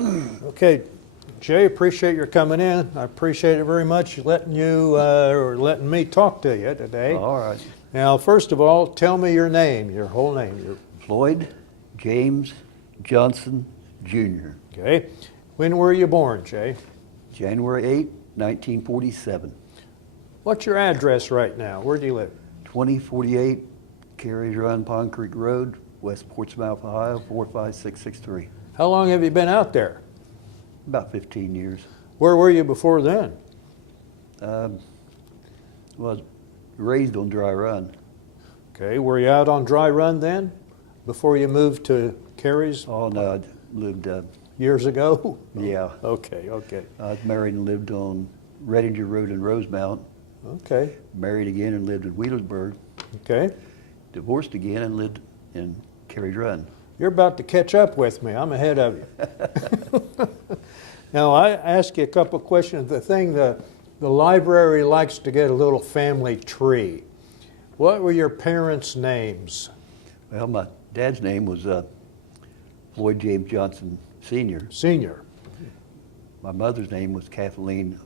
Okay, Jay, appreciate your coming in. I appreciate it very much letting me talk to you today. All right. Now, first of all, tell me your name, your whole name. Floyd James Johnson, Jr. Okay. When were you born, Jay? January 8, 1947. What's your address right now? Where do you live? 2048 Carriage Run, Pond Creek Road, West Portsmouth, Ohio, 45663. How long have you been out there? About 15 years. Where were you before then? Well, I was raised on Dry Run. Okay. Were you out on Dry Run then, before you moved to Cary's? Oh, no, I lived, Years ago? yeah. Okay, okay. I was married and lived on Redinger Road in Rosemount. Okay, Married again and lived in Wheelersburg. okay. Divorced again and lived in Carriage Run. You're about to catch up with me. I'm ahead of you. Now, I ask you a couple of questions. The library likes to get a little family tree. What were your parents' names? Well, my dad's name was Floyd James Johnson Sr. Senior. My mother's name was Kathleen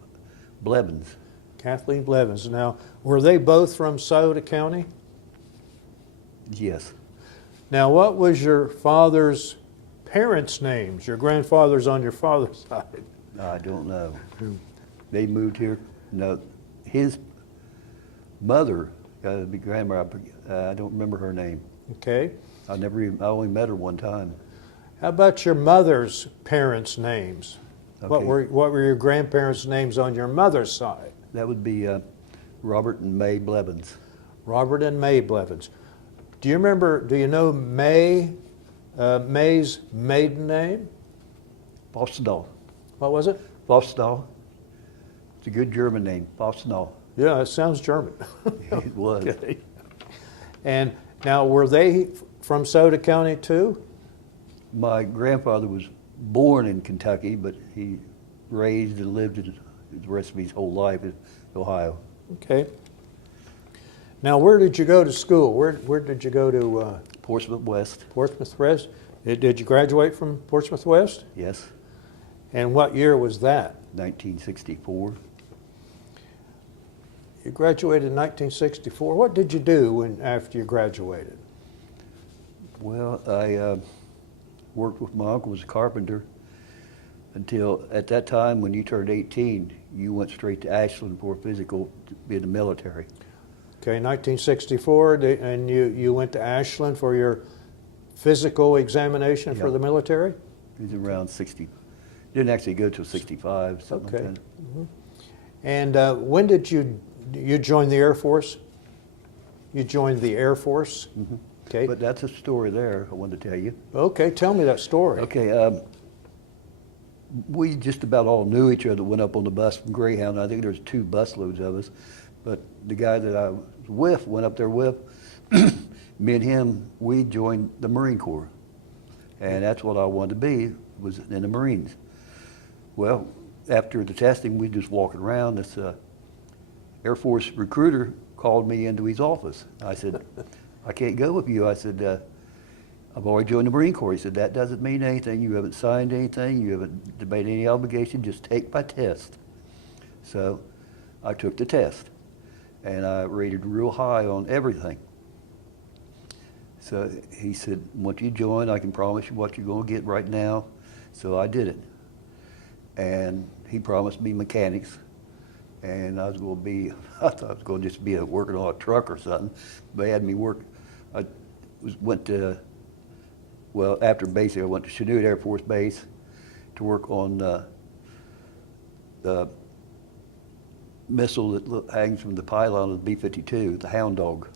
Blevins. Kathleen Blevins. Now, were they both from Scioto County? Yes. Now, what was your father's parents' names, your grandfather's on your father's side? I don't know. They moved here. No, his mother, the grandma, I don't remember her name. Okay. I only met her one time. How about your mother's parents' names? Okay. What were your grandparents' names on your mother's side? That would be Robert and May Blevins. Robert and May Blevins. Do you know May's maiden name? Fosdal. What was it? Fosdal. It's a good German name, Fosdal. Yeah, it sounds German. It was. Okay. And now, were they from Scioto County too? My grandfather was born in Kentucky, but he raised and lived in the rest of his whole life in Ohio. Okay. Now, where did you go to school? Where did you go to? Portsmouth West. Portsmouth West. Did you graduate from Portsmouth West? Yes. And what year was that? 1964. You graduated in 1964. What did you do after you graduated? Well, I worked with my uncle as a carpenter until at that time when you turned 18, you went straight to Ashland for a physical to be in the military. Okay, 1964, and you went to Ashland for your physical examination for Yeah. the military? It was around 60. Didn't actually go till 65, something Okay. like that. Mm-hmm. And when did you join the Air Force? You joined the Air Force? Mm-hmm. Okay. But that's a story there I wanted to tell you. Okay, tell me that story. Okay, we just about all knew each other, went up on the bus from Greyhound. I think there was 2 busloads of us. But the guy that I was with, went up there with, me and him, we joined the Marine Corps. And that's what I wanted to be, was in the Marines. Well, after the testing, we just walking around. This Air Force recruiter called me into his office. I said, I can't go with you. I said, I've already joined the Marine Corps. He said, that doesn't mean anything. You haven't signed anything. You haven't made any obligation. Just take my test. So I took the test, and I rated real high on everything. So he said, once you join, I can promise you what you're going to get right now. So I did it. And he promised me mechanics. And I thought I was going to just be working on a truck or something. They had me work. After basic, I went to Chanute Air Force Base to work on the missile that hangs from the pylon of the B-52, the Hound Dog.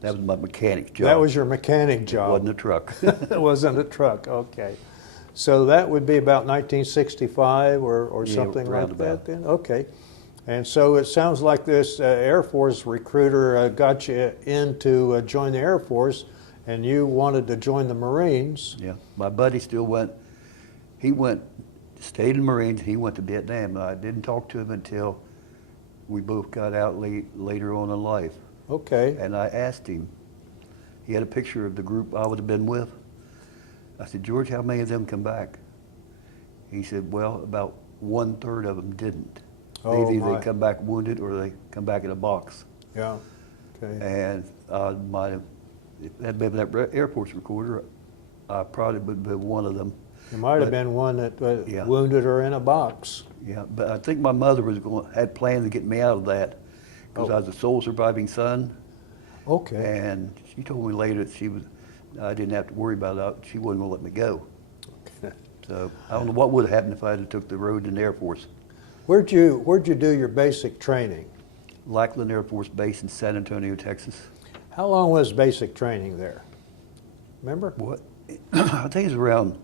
That was my mechanic's job. That was your mechanic job. It wasn't a truck. It wasn't a truck, okay. So that would be about 1965 or Yeah, something like roundabout. that then? Okay. And so it sounds like this Air Force recruiter got you in to join the Air Force, and you wanted to join the Marines. Yeah, my buddy still went. He stayed in the Marines. He went to Vietnam. I didn't talk to him until we both got out later on in life. Okay. And I asked him. He had a picture of the group I would have been with. I said, George, how many of them come back? He said, well, about 1/3 of them didn't. Oh, Either my. they come back wounded or they come back in a box. Yeah. Okay. And I might have, if that had been that Air Force recorder, I probably would have been one of them. It might have But- been one that Yeah. wounded her in a box. Yeah, but I think my mother had plans to get me out of that because Oh. I was the sole surviving son. Okay. And she told me later that I didn't have to worry about it. She wasn't gonna let me go. So I don't know what would have happened if I had took the road in the Air Force. Where'd you do your basic training? Lackland Air Force Base in San Antonio, Texas. How long was basic training there? Remember? What? I think it's around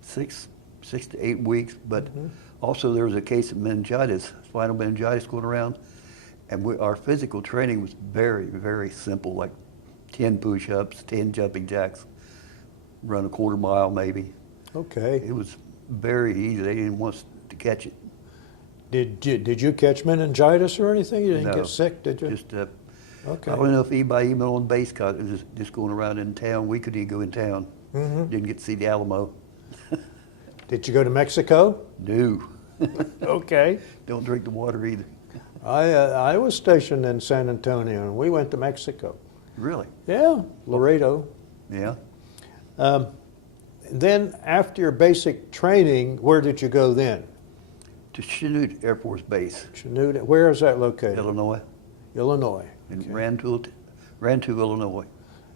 6 to 8 weeks, but also there was a case of meningitis, spinal meningitis going around, and our physical training was very, very simple, like 10 push-ups, 10 jumping jacks, run a 1/4 mile maybe. Okay. It was very easy. They didn't want us to catch it. Did you catch meningitis or anything? You didn't No, get sick, did you? Just, Okay. I don't know if anybody even on base caught it, just going around in town. We couldn't even go in town. Didn't get to see the Alamo. Did you go to Mexico? No. Okay. Don't drink the water either. I was stationed in San Antonio, and we went to Mexico. Really? Yeah, Laredo. Yeah. Then after your basic training, where did you go then? To Chanute Air Force Base, Chattanooga. Where is that located? Illinois, Illinois. in Okay. Rantoul, Illinois.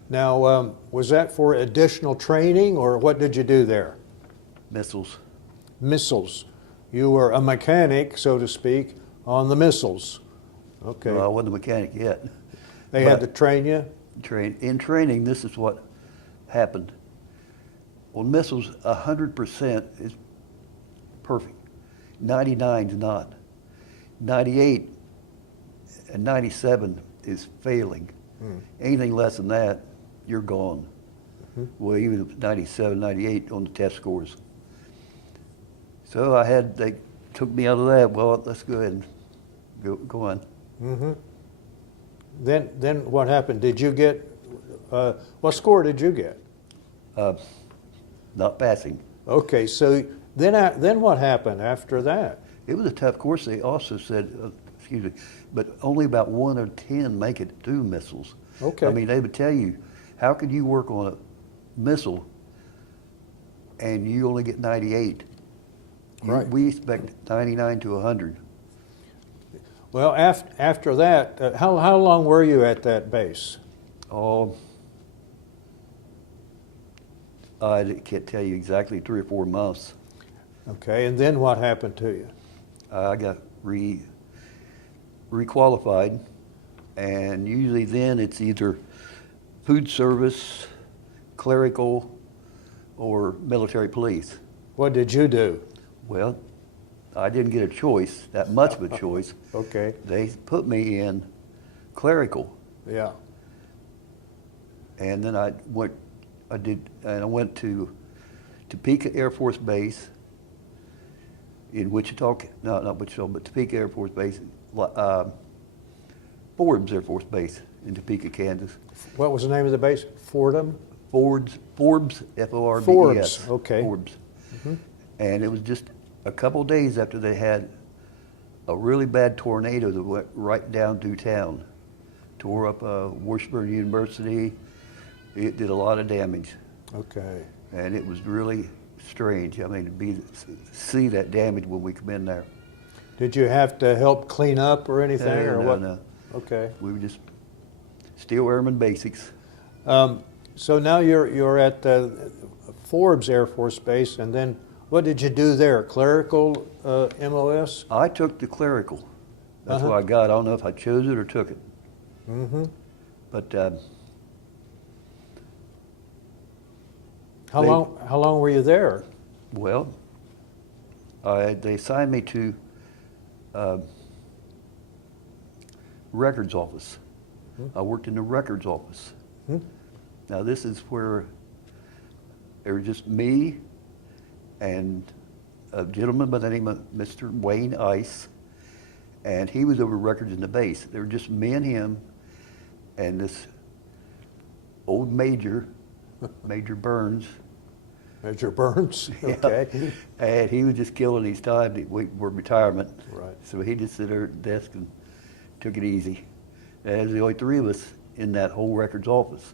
Now, was that for additional training, or what did you do there? Missiles. Missiles. You were a mechanic, so to speak, on the missiles. Okay. Well, I wasn't a mechanic yet. They had to but- train you? In training, this is what happened. On missiles, 100% is perfect. 99 is not. 98 and 97 is failing. Anything less than that, you're gone. Well, even if 97, 98 on the test scores. So they took me out of that. Well, let's go ahead and go on. Mm-hmm. Then what happened? Did you get, what score did you get? Not passing. Okay, so then what happened after that? It was a tough course. They also said, excuse me, but only about 1 or 10 make it through missiles. Okay. I mean, they would tell you, how could you work on a missile and you only get 98? Right. We expect 99 to 100. Well, after that, how long were you at that base? Oh, I can't tell you exactly, 3 or 4 months. Okay, and then what happened to you? I got requalified, and usually then it's either food service, clerical, or military police. What did you do? Well, I didn't get a choice, that much of a choice. Okay, They put me in clerical, yeah. and then I went to Topeka Air Force Base in Wichita, not Wichita, but Topeka Air Force Base, Forbes Air Force Base in Topeka, Kansas. What was the name of the base? Fordham? Forbes, F-O-R-B-E-S. Forbes, okay. Forbes. And it was just a couple days after they had a really bad tornado that went right down through town. Tore up Washburn University. It did a lot of damage. Okay. And it was really strange. I mean, to see that damage when we come in there. Did you have to help clean up or anything, or No, what? no. Okay. We were just steel airman basics. So now you're at Forbes Air Force Base, and then what did you do there? Clerical MOS? I took the clerical. That's what I got. I don't know if I chose it or took it. Mm-hmm. But How long were you there? well, they assigned me to records office. I worked in the records office. Now this is where there was just me and a gentleman by the name of Mr. Wayne Ice, and he was over records in the base. There were just me and him, and this old Major Burns, Major Burns? Okay. And he was just killing his time for retirement. Right. So he just sit there at the desk and took it easy. And there was the only three of us in that whole records office.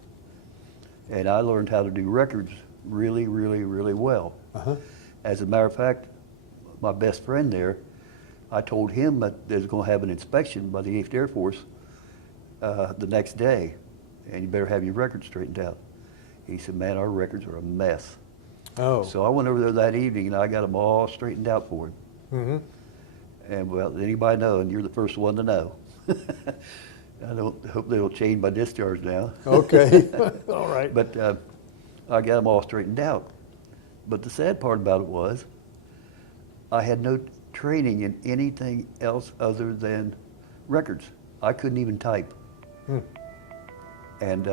And I learned how to do records really, really, really well. Uh-huh. As a matter of fact, my best friend there, I told him that they was going to have an inspection by the 8th Air Force the next day, and you better have your records straightened out. He said, man, our records are a mess. Oh. So I went over there that evening, and I got them all straightened out for him. Mm-hmm. And, well, anybody know, and you're the first one to know. I hope they don't change my discharge now. Okay. All right. But I got them all straightened out. But the sad part about it was I had no training in anything else other than records. I couldn't even type. Hmm. And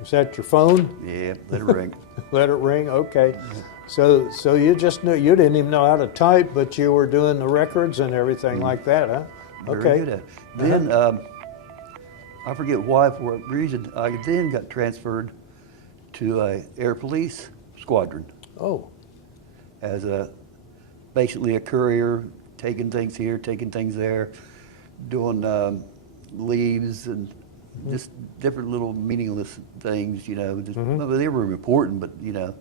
Is that your phone? yeah, let it ring. Let it ring? Okay. So you just knew, you didn't even know how to type, but you were doing the records and everything like that, huh? Very Okay. good at it. Then I forget why, for what reason, I then got transferred to a air police squadron Oh. as basically a courier, taking things here, taking things there, doing leaves and just different little meaningless things, you know. Just, well, they were important, but, you know,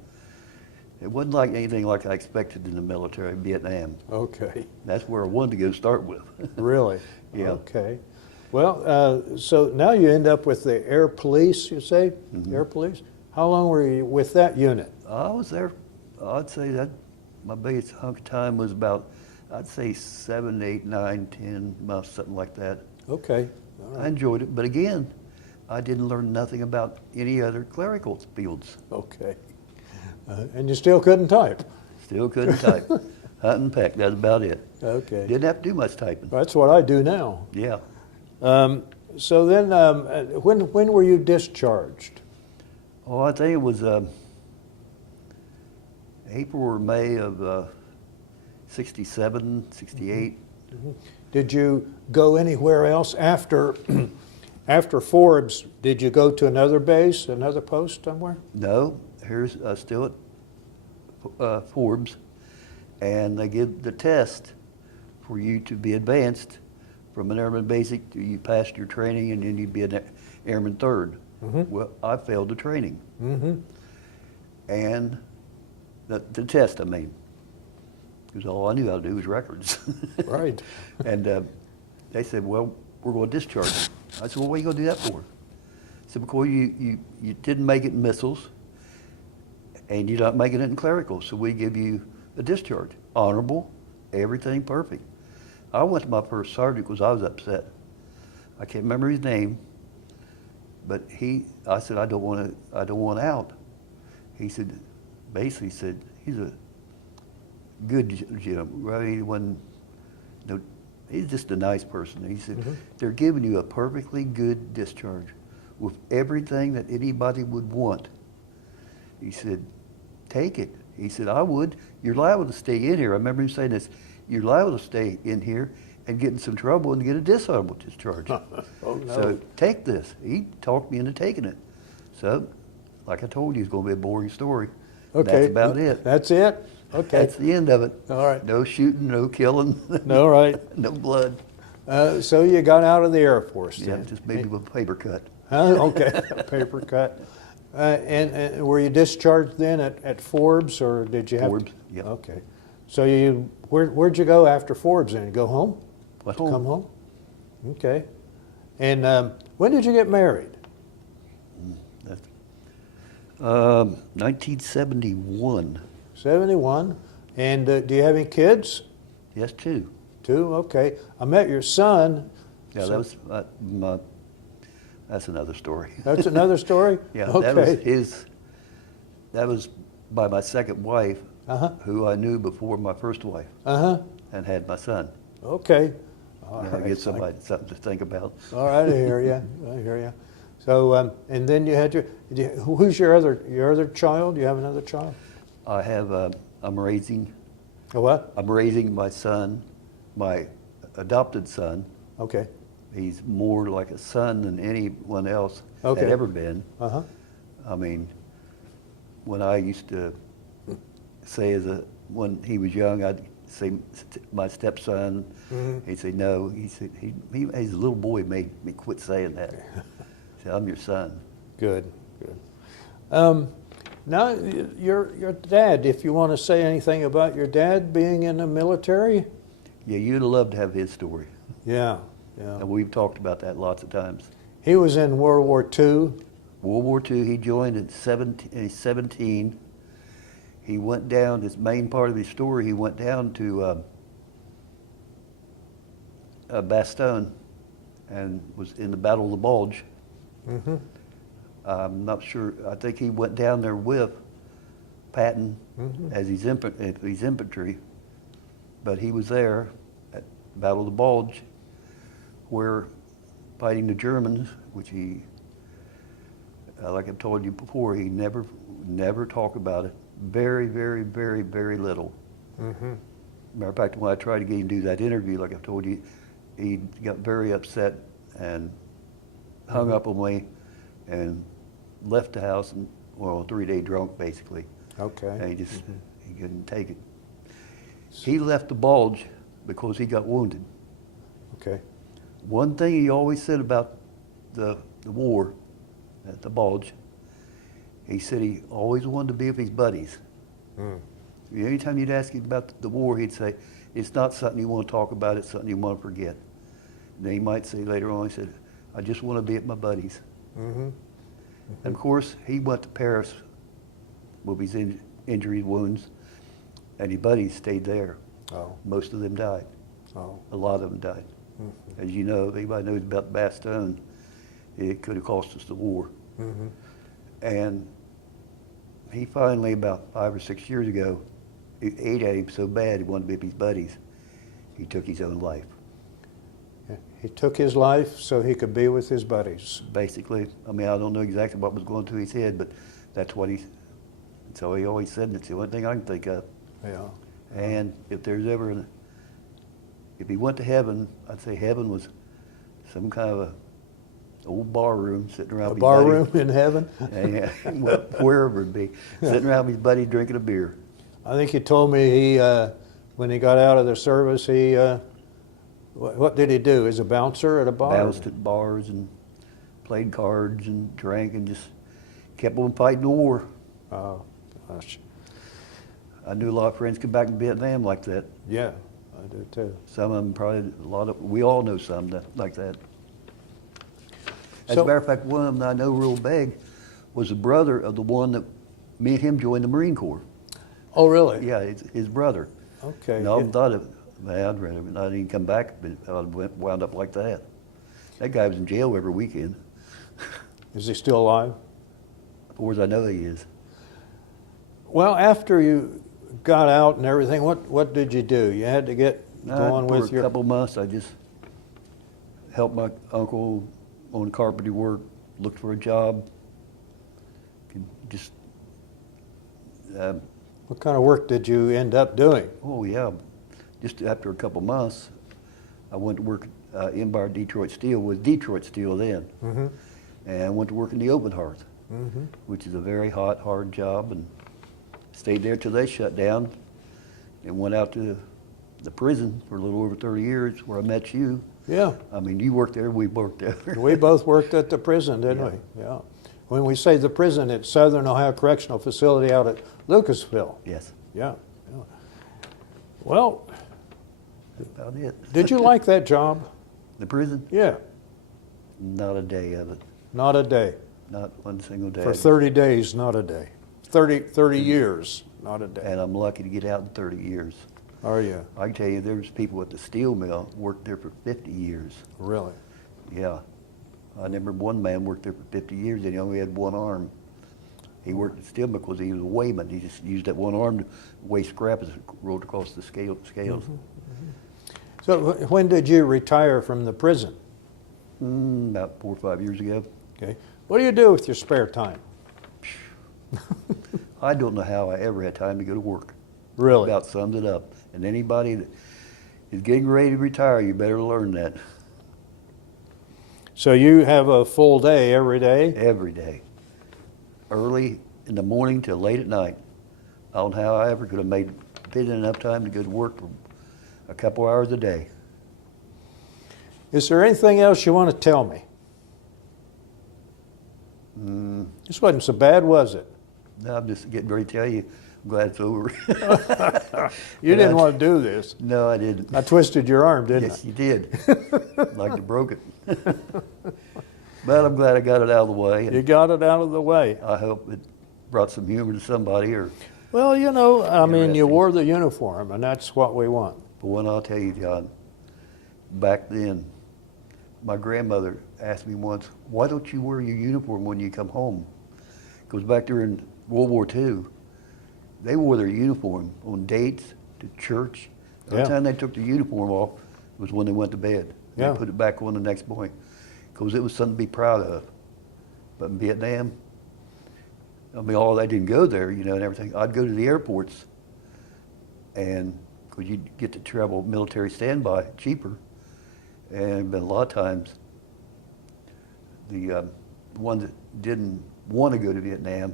it wasn't like anything like I expected in the military in Vietnam. Okay. That's where I wanted to go start with. Really? Yeah. Okay. Well, so now you end up with the Air Police, you say? Air Police? How long were you with that unit? I was there, I'd say that my biggest hunk of time was about, I'd say 7, 8, 9, 10 months, something like that. Okay. All I right. enjoyed it, but again, I didn't learn nothing about any other clerical fields. Okay. And you still couldn't type? Still couldn't type. Hunt and peck, that's about it. Okay. Didn't have to do much typing. That's what I do now. Yeah. So then, when were you discharged? Oh, I think it was April or May of 67, 68. Did you go anywhere else after after Forbes? Did you go to another base, another post somewhere? No, here's still at Forbes, and they give the test for you to be advanced from an airman basic to you passed your training, and then you'd be an airman third. Well, I failed the training. And the test, I mean, because all I knew how to do was records. Right. And they said, well, we're going to discharge you. I said, well, what are you going to do that for? I said, because you didn't make it in missiles, and you're not making it in clerical, so we give you a discharge. Honorable, everything perfect. I went to my first sergeant because I was upset. I can't remember his name, but I said, I don't want out. He said, basically said, he's a good gentleman. I mean, he's just a nice person. He said, they're giving you a perfectly good discharge with everything that anybody would want. He said, take it. He said, I would. You're liable to stay in here. I remember him saying this. You're liable to stay in here and get in some trouble and get a dishonorable discharge. Oh, no. So take this. He talked me into taking it. So, like I told you, it's going to be a boring story. Okay. That's about it. That's it? Okay. That's the end of it. All right. No shooting, no killing, All right. no blood. So you got out of the Air Force Yeah, then? just maybe with a paper cut. Huh? Okay. Paper cut. And were you discharged then at Forbes, or did you have Forbes, yeah. Okay. So where'd you go after Forbes then? Go home? Went home. Come home? Okay. And when did you get married? 1971. 71. And do you have any kids? Yes, two. Two? Okay. I met your son. Yeah, that was that's another story. That's another story? Yeah, Okay. that was by my second wife, Uh-huh. who I knew before my first wife, Uh-huh. and had my son. Okay. All You know, right. give somebody something to think about. All right, I hear you. I hear you. So, and then you had who's your other child? You have another child? I have I'm raising A what? my son, my adopted son. Okay. He's more like a son than anyone else Okay. had ever been. Uh-huh. I mean, when I used to say when he was young, I'd say my stepson. He'd say no. He said as a little boy made me quit saying that. He said, I'm your son. Good, good. Now, your dad, if you want to say anything about your dad being in the military? Yeah, you'd love to have his story. Yeah, yeah. And we've talked about that lots of times. He was in World War II. World War II, he joined at 17. He went down, his main part of his story, he went down to Bastogne and was in the Battle of the Bulge. Mm-hmm. I'm not sure, I think he went down there with Patton as his infantry, but he was there at Battle of the Bulge where fighting the Germans, which he, like I've told you before, he never talked about it. Very, very, very, very little. Matter of fact, when I tried to get him to do that interview, like I've told you, he got very upset and hung up on me and left the house, and well, 3-day drunk basically. Okay. And he just he couldn't take it. He left the Bulge because he got wounded. Okay. One thing he always said about the war at the Bulge, he said he always wanted to be with his buddies. Anytime you'd ask him about the war, he'd say, it's not something you want to talk about, it's something you want to forget. And then he might say later on, he said, I just want to be with my buddies. And of course, he went to Paris with his injuries, wounds, and his buddies stayed there. Oh. Most of them died. Oh. A lot of them died. As you know, if anybody knows about Bastogne, it could have cost us the war. And he finally, about 5 or 6 years ago, it ate at him so bad he wanted to be with his buddies. He took his own life. Yeah. He took his life so he could be with his buddies. Basically, I mean, I don't know exactly what was going through his head, but that's what so he always said, and it's the only thing I can think of. Yeah. And if there's ever, if he went to heaven, I'd say heaven was some kind of a old bar room sitting around. A bar room in heaven? Yeah, wherever it be, sitting around with his buddy drinking a beer. I think he told me he, when he got out of the service, he, what did he do? As a bouncer at a bar? Bounced at bars and played cards and drank and just kept on fighting the war. Oh, gosh. I knew a lot of friends come back from Vietnam like that. Yeah, I do too. Some of them probably, we all know some like that. As So- a matter of fact, one of them that I know real big was the brother of the one that me and him joined the Marine Corps. Oh, really? Yeah, his brother. Okay. And I often thought of, man, I'd rather not even come back, but I'd wound up like that. That guy was in jail every weekend. Is he still alive? As far as I know, he is. Well, after you got out and everything, what did you do? You had to get going with For a couple months, I just helped my uncle on carpentry work, looked for a job, just, What kind of work did you end up doing? oh yeah, just after a couple months, I went to work in by Detroit Steel, with Detroit Steel then, and I went to work in the open hearth, which is a very hot, hard job, and stayed there till they shut down, and went out to the prison for a little over 30 years, where I met you. Yeah. I mean, you worked there, we worked there. We both worked at the prison, didn't Yeah. we? Yeah. When we say the prison, it's Southern Ohio Correctional Facility out at Lucasville. Yes, Yeah. Yeah. Well, that's about it. did you like that job? The prison? Yeah. Not a day of it. Not a day. Not one single day. For 30 days, not a day. 30 years, not a day. And I'm lucky to get out in 30 years. Are you? I can tell you, there was people at the steel mill worked there for 50 years. Really? Yeah. I remember one man worked there for 50 years and he only had one arm. He worked at the steel mill because he was a weighman. He just used that one arm to weigh scrap as it rolled across the scales. So when did you retire from the prison? About 4 or 5 years ago. Okay. What do you do with your spare time? I don't know how I ever had time to go to work. Really? About sums it up. And anybody that is getting ready to retire, you better learn that. So you have a full day every day? Every day. Early in the morning till late at night. I don't know how I ever could have fit in enough time to go to work for a couple hours a day. Is there anything else you want to tell me? This wasn't so bad, was it? No, I'm just getting ready to tell you, I'm glad it's over. You didn't want to do this. No, I didn't. I twisted your arm, didn't Yes, you did. Like you broke it. But I'm glad I got it out of the way. I? You got it out of the way. I hope it brought some humor to somebody. Or, Well, you know, I mean, you Interesting. wore the uniform, and that's what we want. but one I'll tell you, John, back then, my grandmother asked me once, why don't you wear your uniform when you come home? Because back during World War II, they wore their uniform on dates, to church. The Yeah. time they took the uniform off was when they went to bed. Yeah. They put it back on the next morning because it was something to be proud of. But in Vietnam, I mean, all I didn't go there, you know, and everything. I'd go to the airports, and because you'd get to travel military standby cheaper, and but a lot of times, the ones that didn't want to go to Vietnam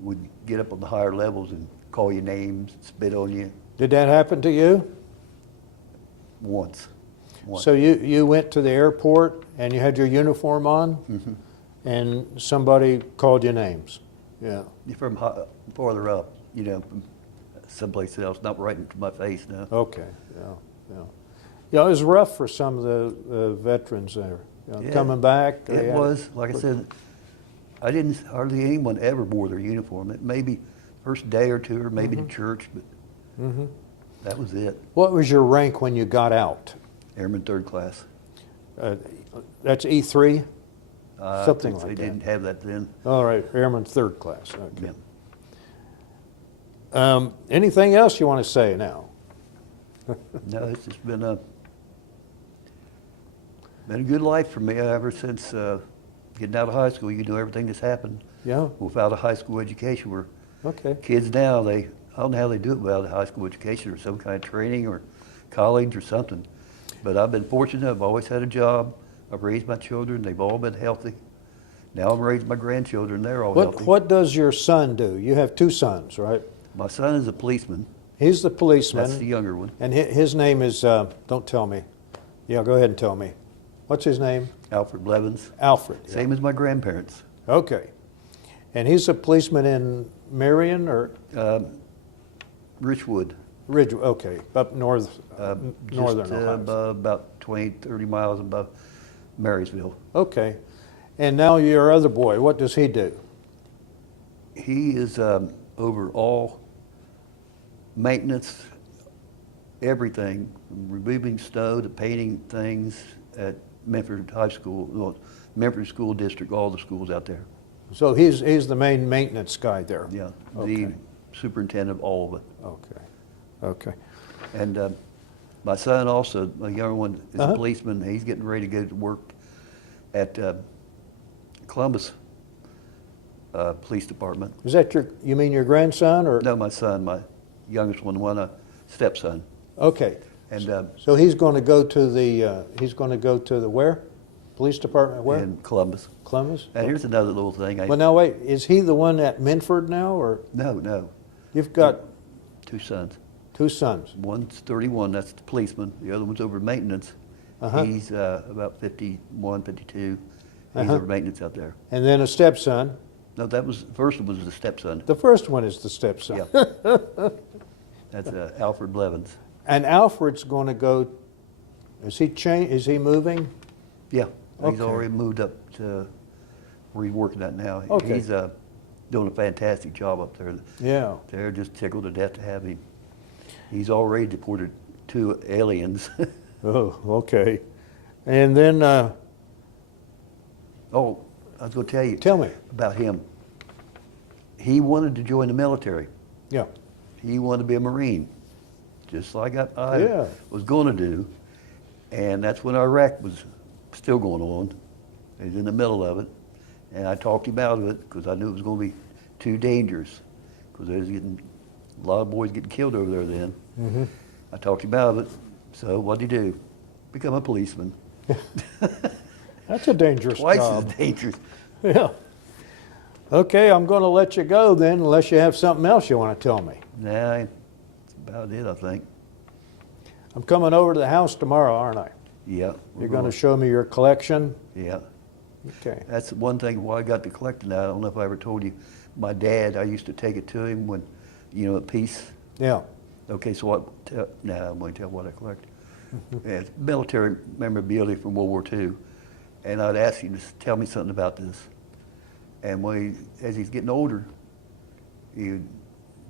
would get up on the higher levels and call you names, spit on you Did that happen to you? once. So you went to the airport and you had your uniform on, Mhm. and somebody called you names. Yeah. You're from farther up, you know, from someplace else, not right into my face now. Okay. Yeah. Yeah. Yeah. It was rough for some of the veterans there. You know, Yeah, coming back. they It had- was, like I said, I didn't, hardly anyone ever wore their uniform. It maybe first day or two, or maybe to church, but Mhm. that was it. What was your rank when you got out? Airman third class. That's E3? I Something think like they that. didn't have that then. All right, Airman third class. Okay. Yeah. Anything else you want to say now? No, it's just been a good life for me ever since getting out of high school. You know everything that's happened Yeah. without a high school education. Where Okay. kids now, I don't know how they do it without a high school education or some kind of training or college or something. But I've been fortunate. I've always had a job. I've raised my children. They've all been healthy. Now I'm raising my grandchildren. They're all healthy. What does your son do? You have two sons, right? My son is a policeman. He's the policeman. That's the younger one. And his name is, don't tell me. Yeah, go ahead and tell me. What's his name? Alfred Blevins. Alfred. yeah. Same as my grandparents. Okay. And he's a policeman in Marion or Richwood. Ridge? Okay, up north, northern Just Ohio. about 20, 30 miles above Marysville. Okay. And now your other boy, what does he do? He is over all maintenance, everything, from removing snow to painting things at Memphis High School, well, Memphis School District, all the schools out there. So he's the main maintenance guy there? Yeah, Okay. the superintendent of all of it. Okay. Okay. And my son also, my younger one, is Uh-huh. a policeman. He's getting ready to go to work at Columbus Police Department. Is that you mean your grandson or? No, my son, my youngest one, stepson. Okay. And So he's going to go to the where? Police department where? in Columbus. Columbus? And here's another little thing. Well, now wait, is he the one at Minford now, or No, you've got two sons. two sons? One's 31, that's the policeman. The other one's over maintenance. Uh-huh. He's about 51, 52. He's Uh-huh. over maintenance out there. And then a stepson. No, first one was the stepson. The first one is the stepson. Yeah. That's Alfred Blevins. And Alfred's going to go. Is he moving? Yeah, he's Okay. already moved up to where he's working at now. Okay. He's doing a fantastic job up there. Yeah. They're just tickled to death to have him. He's already deported 2 aliens. Oh, okay. And then Oh, I was going to tell you tell me. about him. He wanted to join the military. Yeah. He wanted to be a Marine, just like I Yeah. was going to do. And that's when Iraq was still going on. He was in the middle of it. And I talked him out of it because I knew it was going to be too dangerous because there was a lot of boys getting killed over there then. Mm-hmm. I talked him out of it. So what did he do? Become a policeman. That's a dangerous Twice job. as dangerous. Yeah. Okay, I'm going to let you go then, unless you have something else you want to tell me. Nah, that's about it, I think. I'm coming over to the house tomorrow, aren't I? Yeah. You're going to show me your collection? Yeah. Okay. That's one thing why I got to collecting that. I don't know if I ever told you. My dad, I used to take it to him when, at peace. Yeah. Okay, so I'm going to tell what I collect. It's military memorabilia from World War II. And I'd ask him to tell me something about this. And as he's getting older, he would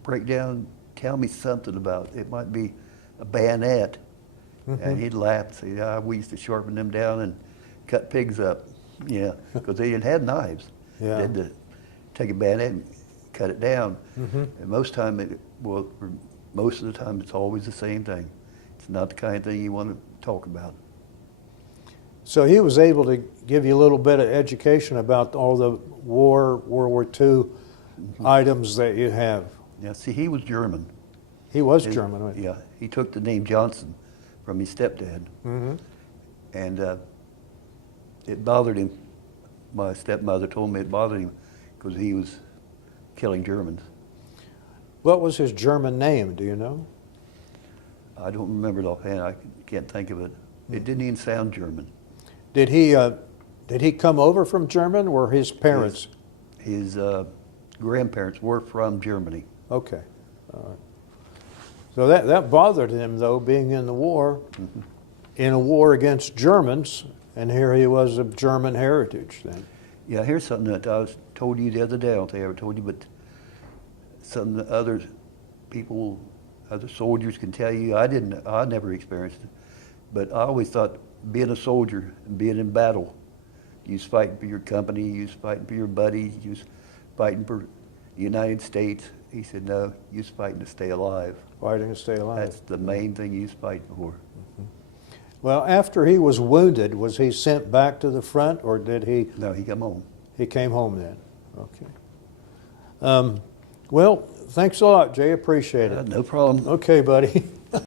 break down, tell me something about it. It might be a bayonet. And he'd laugh and say, "Yeah, we used to sharpen them down and cut pigs up." Yeah, because they didn't have knives. Yeah. They had to take a bayonet and cut it down. And most of the time, it's always the same thing. It's not the kind of thing you want to talk about. So he was able to give you a little bit of education about all the World War II items that you have. Yeah, see, he was German. He was German, right? Yeah, he took the name Johnson from his stepdad. And it bothered him. My stepmother told me it bothered him because he was killing Germans. What was his German name, do you know? I don't remember it offhand. I can't think of it. It didn't even sound German. Did he come over from Germany, or his parents? His grandparents were from Germany. Okay. All right. So that bothered him, though, being in the war, in a war against Germans, and here he was of German heritage then. Yeah, here's something that I was told you the other day. I don't think I ever told you, but something that other people, other soldiers can tell you. I never experienced it, but I always thought being a soldier and being in battle, you was fighting for your company, you was fighting for your buddies, you was fighting for the United States. He said, no, you was fighting to stay alive. Fighting to stay alive. That's the main thing you was fighting for. Well, after he was wounded, was he sent back to the front, or did he? No, he come home. He came home then. Okay. Well, thanks a lot, Jay. Appreciate it. No problem. Okay, buddy.